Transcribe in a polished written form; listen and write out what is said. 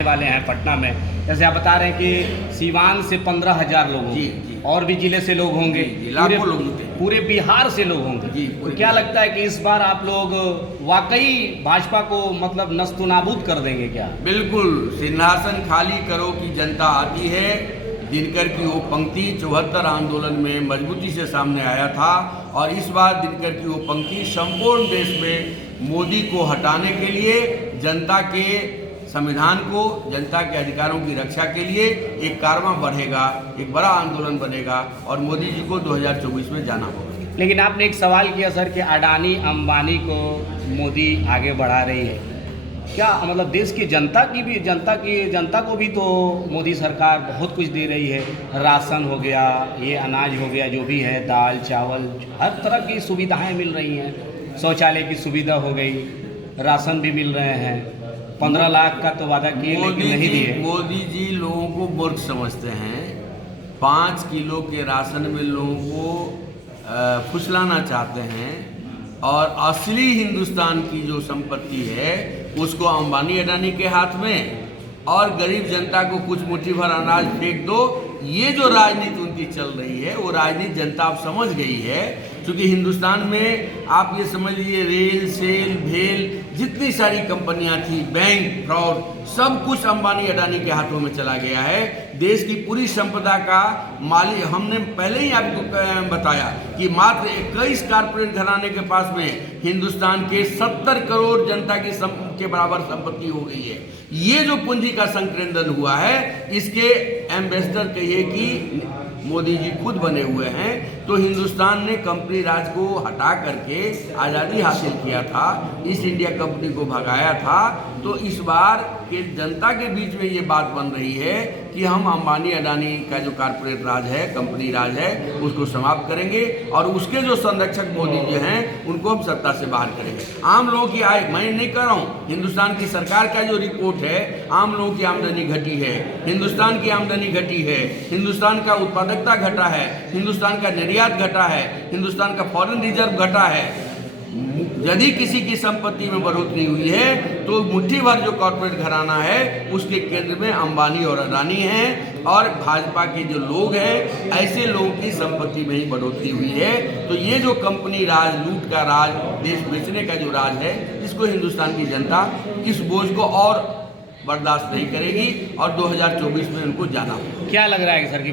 वाले हैं पटना में। जैसे आप बता रहे हैं कि सीवान से 15,000 लोग होंगे, जी। और भी जिले से लोग होंगे, लाखों लोग जुटे, पूरे बिहार से लोग होंगे जी। तो क्या लगता है कि इस बार आप लोग वाकई भाजपा को मतलब नस्तनाबूद कर देंगे क्या? बिल्कुल। सिंहासन खाली करो की जनता आती है। दिनकर की वो पंक्ति 74 आंदोलन में मजबूती से सामने आया था, और इस बार दिनकर की वो पंक्ति संपूर्ण देश में मोदी को हटाने के लिए, जनता के संविधान को, जनता के अधिकारों की रक्षा के लिए एक कारवां बढ़ेगा, एक बड़ा आंदोलन बनेगा, और मोदी जी को 2024 में जाना होगा। लेकिन आपने एक सवाल किया सर कि अडानी अंबानी को मोदी आगे बढ़ा रही है, क्या मतलब देश की जनता को भी तो मोदी सरकार बहुत कुछ दे रही है। राशन हो गया, ये अनाज हो गया, जो भी है, दाल चावल, हर तरह की सुविधाएं मिल रही हैं। शौचालय की सुविधा हो गई, राशन भी मिल रहे हैं। 15 लाख का तो वादा किए लेकिन नहीं दिए। मोदी जी लोगों को मूर्ख समझते हैं। 5 किलो के राशन में लोगों को फुसलाना चाहते हैं, और असली हिंदुस्तान की जो संपत्ति है उसको अंबानी अडानी के हाथ में, और गरीब जनता को कुछ मुट्ठी भर अनाज फेंक दो। ये जो राजनीति उनकी चल रही है, वो राजनीति जनता अब समझ गई है। क्योंकि हिंदुस्तान में आप ये समझ लीजिए, रेल, सेल, भेल, जितनी सारी कंपनियां थी, बैंक फ्रॉड, सब कुछ अंबानी अडानी के हाथों में चला गया है। देश की पूरी संपदा का मालिक, हमने पहले ही आपको बताया कि मात्र 21 कारपोरेट घराने के पास में हिंदुस्तान के 70 करोड़ जनता की के बराबर संपत्ति हो गई है। ये जो पूंजी का संकेंद्रण हुआ है, इसके एम्बेसडर कहिए कि मोदी जी खुद बने हुए हैं। तो हिंदुस्तान ने कंपनी राज को हटा करके आज़ादी हासिल किया था, ईस्ट इंडिया कंपनी को भगाया था। तो इस बार के जनता के बीच में ये बात बन रही है कि हम अंबानी अडानी का जो कारपोरेट राज है, कंपनी राज है, उसको समाप्त करेंगे, और उसके जो संरक्षक मोदी जी हैं उनको हम सत्ता से बाहर करेंगे। आम लोगों की आय, मैं नहीं कर रहा हूँ, हिंदुस्तान की सरकार का जो रिपोर्ट है, आम लोगों की आमदनी घटी है, हिंदुस्तान की आमदनी घटी है, हिंदुस्तान का उत्पादकता घटा है, हिंदुस्तान का निर्यात घटा है, हिंदुस्तान का फॉरेन रिजर्व घटा है। यदि किसी की संपत्ति में बढ़ोतरी हुई है तो मुट्ठी भर जो कॉर्पोरेट घराना है उसके केंद्र में अंबानी और अडानी हैं, और भाजपा के जो लोग हैं, ऐसे लोगों की संपत्ति में ही बढ़ोतरी हुई है। तो ये जो कंपनी राज, लूट का राज, देश बेचने का जो राज है, इसको हिंदुस्तान की जनता इस बोझ को और बर्दाश्त नहीं करेगी, और 2024 में उनको जाना होगा। क्या लग रहा है कि सर कि